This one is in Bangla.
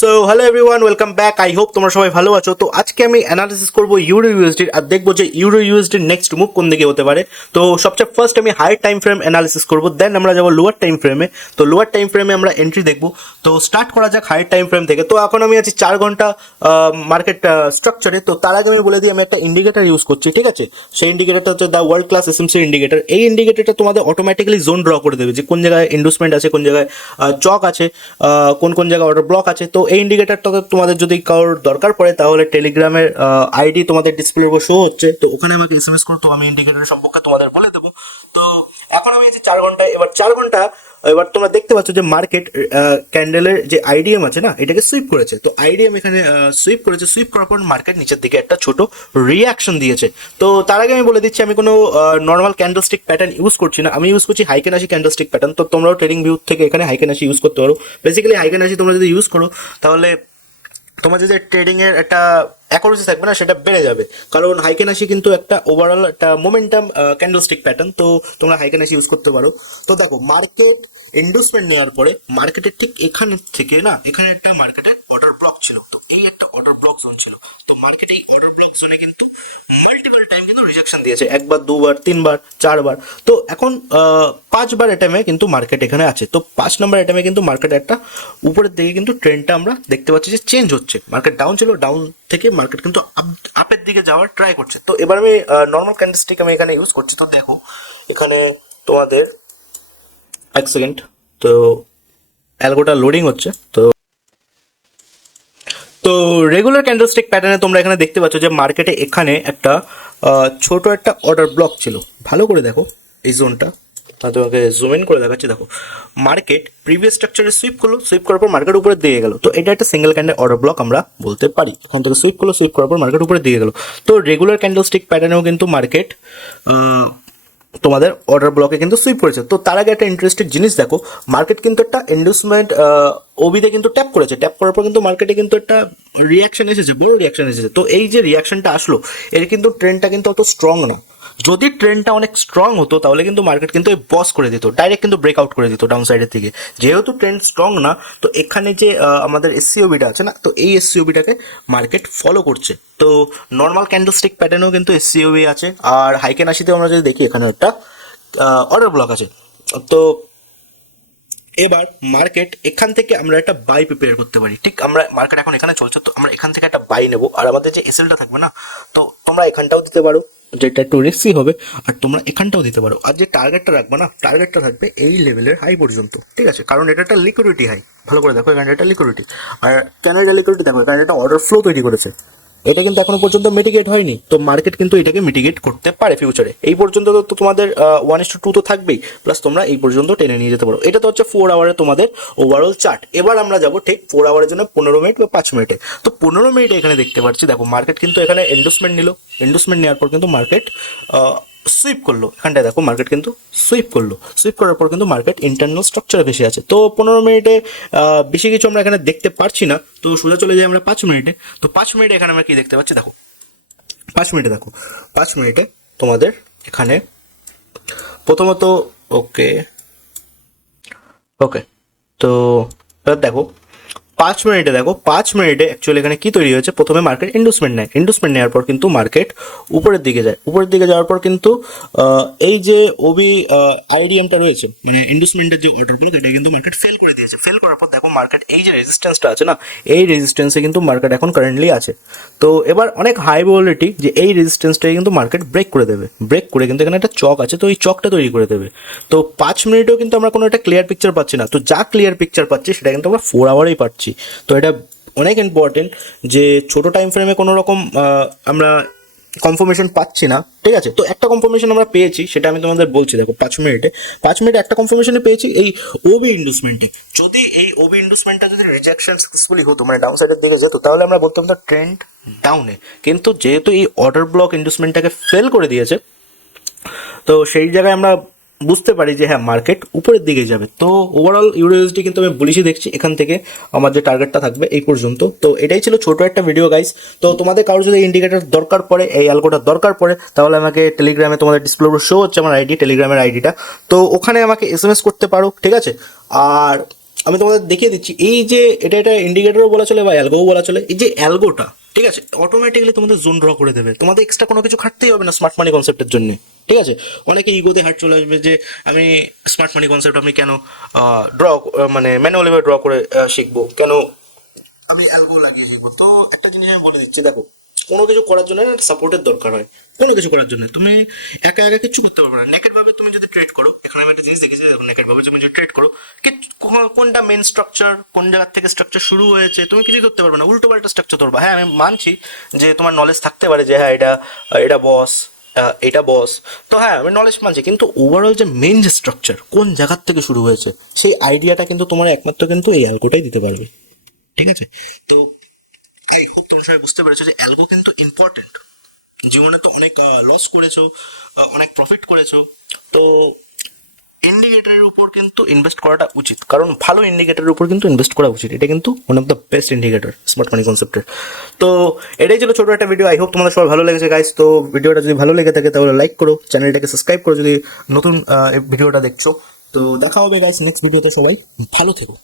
So hello everyone, welcome back. I hope তোমরা সবাই ভালো আছো। তো আজকে আমি অ্যানালিসিস করবো ইউরো ইউএসডির, আর দেখবো যে ইউরো ইউএসডির নেক্সট মুভ কোন দিকে হতে পারে। তো সবচেয়ে ফার্স্ট আমি হাই টাইম ফ্রেম অ্যানালিসিস করবো, দেন আমরা যাবো লোয়ার টাইম ফ্রেমে। তো লোয়ার টাইম ফ্রেমে আমরা এন্ট্রি দেখবো। তো স্টার্ট করা যাক হাই টাইম ফ্রেম থেকে। তো এখন আমি আছি 4 ঘন্টা মার্কেট স্ট্রাকচারে। তো তার আগে আমি বলে দিই আমি একটা ইন্ডিকেটার ইউজ করছি, ঠিক আছে। সেই ইন্ডিকেটারটা হচ্ছে the world class SMC indicator. এই ইন্ডিকেটারটা তোমাদের অটোমেটিক্যালি জোন ড্র করে দেবে যে কোন জায়গায় ইন্ডুসমেন্ট আছে, কোন জায়গায় চক আছে, কোন কোন জায়গায় অর্ডার ব্লক আছে। তো এই ইন্ডিকেটারটা তোমাদের যদি কারোর দরকার পড়ে তাহলে টেলিগ্রামের আইডি তোমাদের ডিসপ্লের উপর শো হচ্ছে, তো ওখানে আমাকে এসএমএস করো, তো আমি ইন্ডিকেটার সম্পর্কে তোমাদের বলে দেবো। তো এখন আমি আছি 4 ঘন্টায়। এবার 4 ঘন্টা, এবার তোমরা দেখতে পাচ্ছ যে মার্কেট ক্যান্ডেলের যে আইডিএম আছে না, এটাকে সুইপ করেছে। তো আইডিএম এখানে সুইপ করেছে, সুইপ করার পর মার্কেট নিচের দিকে একটা ছোট রিয়াকশন দিয়েছে। তো তার আগে আমি বলে দিচ্ছি আমি কোনো নর্মাল ক্যান্ডেলস্টিক প্যাটার্ন ইউজ করছি না, আমি ইউজ করছি হাইকেনাশি ক্যান্ডেলস্টিক প্যাটার্ন। তো তোমরাও ট্রেডিং ভিউ থেকে এখানে হাইকেনাশি ইউজ করতে পারো। বেসিক্যালি হাইকেনাশি তোমরা যদি ইউজ করো তাহলে তোমাদের যে ট্রেডিং এর একটা অ্যাকুরেসি থাকবে না, সেটা বেড়ে যাবে। কারণ হাইকেনাশি কিন্তু একটা ওভারঅল একটা মোমেন্টাম ক্যান্ডেলস্টিক প্যাটার্ন, তো তোমরা হাইকেনাশি ইউজ করতে পারো। তো দেখো মার্কেট ইন্ডাসমেন্ট নেওয়ার পরে মার্কেটের ঠিক এখান থেকে না, এখানে একটা মার্কেটের অর্ডার ব্লক ছিল। তো এই একটা অর্ডার ব্লক জোন ছিল। তো মার্কেট এই অর্ডার ব্লক জোনে কিন্তু মাল্টিপল টাইম কিন্তু রিজেকশন দিয়েছে, একবার, দুবার, তিনবার, চারবার। তো এখন 5বার অ্যাটেমে কিন্তু মার্কেট এখানে আছে। তো 5 নম্বর অ্যাটেমে কিন্তু মার্কেট একটা উপরের দিকে কিন্তু ট্রেন্ডটা আমরা দেখতে পাচ্ছি যে চেঞ্জ হচ্ছে। মার্কেট ডাউন ছিল, ডাউন থেকে মার্কেট কিন্তু আপের দিকে যাওয়ার ট্রাই করছে। তো এবার আমি নর্মাল ক্যান্ডেলস্টিক আমি এখানে ইউজ করছি। তো দেখো এখানে তোমাদের এক সেকেন্ড, তো অ্যালগোটা লোডিং হচ্ছে। তো তো রেগুলার ক্যান্ডেলস্টিক প্যাটার্নে তোমরা এখানে দেখতে পাচ্ছ যে মার্কেটে এখানে একটা ছোট একটা অর্ডার ব্লক ছিল। ভালো করে দেখো এই জোনটা, তা তোমাকে জুম ইন করে দেখাচ্ছি। দেখো মার্কেট প্রিভিয়াস স্ট্রাকচারে সুইপ করলো, সুইপ করার পর মার্কেট উপরে দিয়ে গেল। তো এটা একটা সিঙ্গেল ক্যান্ডেল অর্ডার ব্লক আমরা বলতে পারি। এখান থেকে সুইপ করলো, সুইপ করার পর মার্কেট উপরে দিয়ে গেল। তো রেগুলার ক্যান্ডেলস্টিক প্যাটার্নেও কিন্তু মার্কেট তোমাদের অর্ডার ব্লকে কিন্তু সুইপ করেছে। তো তার আগে একটা ইন্টারেস্টিং জিনিস দেখো, মার্কেট কিন্তু একটা ইন্ডাসমেন্ট ওবিতে কিন্তু ট্যাপ করেছে। ট্যাপ করার পর কিন্তু মার্কেটে কিন্তু একটা রিয়াকশন এসেছে, বড় রিয়াকশন এসেছে। তো এই যে রিয়াকশনটা আসলো, এর কিন্তু ট্রেন্ডটা কিন্তু অত স্ট্রং না। যদি ট্রেন্ডটা অনেক স্ট্রং হতো তাহলে কিন্তু মার্কেট কিন্তু বস করে দিত, ডাইরেক্ট কিন্তু ব্রেকআউট করে দিত ডাউন সাইডের দিকে। যেহেতু ট্রেন্ড স্ট্রং না, তো এখানে যে আমাদের এসসিওবিটা আছে না, তো এই এসসিওবিটাকে মার্কেট ফলো করছে। তো নর্মাল ক্যান্ডেলস্টিক প্যাটার্নেও কিন্তু এসসিওবি আছে, আর হাইকেন আশিতে আমরা যদি দেখি এখানে একটা অর্ডার ব্লক আছে। তো এবার মার্কেট এখান থেকে আমরা একটা বাই প্রিপেয়ার করতে পারি। ঠিক আমরা মার্কেট এখন এখানে চলছে, তো আমরা এখান থেকে একটা বাই নেব। আর আমাদের যে এসএলটা থাকবে না, তো তোমরা এখানটাও দিতে পারো, যেটা একটু রিস্কি হবে, আর তোমরা এখানটাও দিতে পারো। আর যে টার্গেটটা রাখবে না, টার্গেটটা থাকবে এই লেভেলের হাই পর্যন্ত, ঠিক আছে। কারণ এটা একটা লিকুইডিটি হাই। ভালো করে দেখো এখানে একটা লিকুইডিটি, আর কেন এটা লিকুইডিটি দেখো, কারণ এটা অর্ডার ফ্লো তৈরি করেছে। এটা কিন্তু এখনো পর্যন্ত মিটিগেট হয়নি, তো মার্কেট কিন্তু এটাকে মিটিগেট করতে পারে ফিউচারে। এই পর্যন্ত তো তোমাদের 1:2 তো থাকবেই, প্লাস তোমরা এই পর্যন্ত টেনে নিয়ে যেতে পারো। এটা তো হচ্ছে 4 আওয়ারে তোমাদের ওভারঅল চার্ট। এবার আমরা যাবো ঠিক 4 আওয়ারের জন্য 15 মিনিট বা 5 মিনিটে। তো 15 মিনিটে এখানে দেখতে পাচ্ছি, দেখো মার্কেট কিন্তু এখানে এন্ডোসমেন্ট নিল। এন্ডোসমেন্ট নেওয়ার পর কিন্তু মার্কেট সুইপ করলো। এখানটায় দেখো মার্কেট কিন্তু সুইপ করলো, সুইপ করার পর কিন্তু মার্কেট ইন্টারনাল স্ট্রাকচারে ভেসে আছে। তো 15 মিনিটে বেশি কিছু আমরা এখানে দেখতে পারছি না। তো সোজা চলে যাই আমরা 5 মিনিটে। তো 5 মিনিটে এখানে আমরা কি দেখতে পাচ্ছি দেখো, 5 মিনিটে দেখো, 5 মিনিটে তোমাদের এখানে প্রথমত ওকে ওকে তো এবার দেখো 5 মিনিটে দেখো, 5 মিনিটে অ্যাকচুয়ালি এখানে কি তৈরি হয়েছে, প্রথমে মার্কেট ইন্ডাসমেন্ট নেয়। ইন্ডাসমেন্ট নেওয়ার পর কিন্তু মার্কেট উপরের দিকে যায়। উপরের দিকে যাওয়ার পর কিন্তু এই যে ওবি আইডিএমটা রয়েছে, মানে ইন্ডাসমেন্টের যে অর্ডার ব্লক, এটা কিন্তু মার্কেট ফেল করে দিয়েছে। ফেল করার পর দেখো মার্কেট এই যে রেজিস্ট্যান্সটা আছে না, এই রেজিস্ট্যান্সে কিন্তু মার্কেট এখন কারেন্টলি আছে। তো এবার অনেক হাই প্রবাবিলিটি যে এই রেজিস্ট্যান্সটাকে কিন্তু মার্কেট ব্রেক করে দেবে। ব্রেক করে কিন্তু এখানে একটা চক আছে, তো এই চকটা তৈরি করে দেবে। তো 5 মিনিটেও কিন্তু আমরা কোনো একটা ক্লিয়ার পিকচার পাচ্ছি না। তো যা ক্লিয়ার পিকচার পাচ্ছি সেটা কিন্তু আমরা 4 আওয়ারেই পাচ্ছি। তো এটা অনেক ইম্পর্টেন্ট যে ছোট টাইম ফ্রেমে কোনো রকম আমরা কনফার্মেশন পাচ্ছি না, ঠিক আছে। তো একটা কনফার্মেশন আমরা পেয়েছি, সেটা আমি তোমাদের বলছি। দেখো 5 মিনিটে, 5 মিনিটে একটা কনফার্মেশনে পেয়েছি এই ওবি ইন্ডাসমেন্টে। যদি এই ওবি ইন্ডাসমেন্টটা যদি রিজেকশন সাকসেসফুলি হতো, মানে ডাউন সাইডের দিকে যেত, তাহলে আমরা বলতাম তো ট্রেন্ড ডাউনে। কিন্তু যেহেতু এই অর্ডার ব্লক ইন্ডাসমেন্টটাকে ফেল করে দিয়েছে, তো সেই জায়গায় আমরা বুঝতে পারি যে হ্যাঁ মার্কেট উপরের দিকে যাবে। তো ওভারঅল ইউরোএসডি কিন্তু আমি বুলিশই দেখছি। এখান থেকে আমার যে টার্গেটটা থাকবে এই পর্যন্ত। তো এটাই ছিল ছোট একটা ভিডিও গাইস। তো তোমাদের কারোর যদি ইন্ডিকেটর দরকার পড়ে, এই অ্যালগোটা দরকার পড়ে, তাহলে আমাকে টেলিগ্রামে তোমাদের ডিসপ্লে শো হচ্ছে আমার আইডি, টেলিগ্রামের আইডিটা। তো ওখানে আমাকে এসএমএস করতে পারো, ঠিক আছে। আর আমি তোমাদের দেখিয়ে দিচ্ছি, এই যে এটা ইন্ডিকেটরও বলা চলে বা অ্যালগোও বলা চলে। এই যে অ্যালগোটা, ঠিক আছে, অটোমেটিক্যালি তোমাদের জোন ড্র করে দেবে, তোমাদের এক্সট্রা কোনো কিছু খাটতেই হবে না স্মার্ট মানি কনসেপ্টের জন্য। ঠিক আছে, অনেকে ইগোতে হার্ট চলে আসবে যে আমি স্মার্ট মানি কনসেপ্ট আমি কেন ড্র মানে ম্যানুয়ালি ড্র করে শিখবো, কেন আমি অ্যালগো লাগিয়ে শিখবো। তো একটা জিনিস আমি বলে দিচ্ছি, দেখো কোনো কিছু করার জন্য সাপোর্টের দরকার হয়। কোনো কিছু করার জন্য তুমি একা একা কিছু করতে পারবে না। নেকেড ভাবে তুমি যদি ট্রেড করো, এখানে আমি একটা জিনিস দেখেছি, দেখো নেকেড ভাবে তুমি যদি ট্রেড করো, কোনটা মেন স্ট্রাকচার, কোন জায়গা থেকে স্ট্রাকচার শুরু হয়েছে, তুমি কিছু করতে পারবে না, উল্টো পাল্টা স্ট্রাকচার ধরবা। হ্যাঁ, আমি মানছি যে তোমার নলেজ থাকতে পারে যে হ্যাঁ এটা এটা বস, এটা বস, তো হ্যাঁ আমি নলেজ মানছি, কিন্তু ওভারঅল যে মেন যে স্ট্রাকচার কোন জায়গার থেকে শুরু হয়েছে সেই আইডিয়াটা কিন্তু তোমার একমাত্র কিন্তু এই অ্যালগোটাই দিতে পারবে। ঠিক আছে, তো আই হোপ তোমরা সবাই বুঝতে পেরেছো যে অ্যালগো কিন্তু ইম্পর্টেন্ট। জীবনে তো অনেক লস করেছো, অনেক প্রফিট করেছো, তো ইন্ডিকেটরের উপর কিন্তু ইনভেস্ট করাটা উচিত, কারণ ভালো ইন্ডিকেটরের উপর কিন্তু ইনভেস্ট করা উচিত। এটা কিন্তু one of the best indicator smart money কনসেপ্টের। তো এটাই ছিল ছোট একটা ভিডিও। আই হোপ তোমাদের সবাই ভালো লেগেছে গাইস। তো ভিডিওটা যদি ভালো লেগে থাকে তাহলে লাইক করো, চ্যানেলটাকে সাবস্ক্রাইব করো যদি নতুন ভিডিওটা দেখছো। তো দেখা হবে গাইস নেক্সট ভিডিওতে, সবাই ভালো থেকো।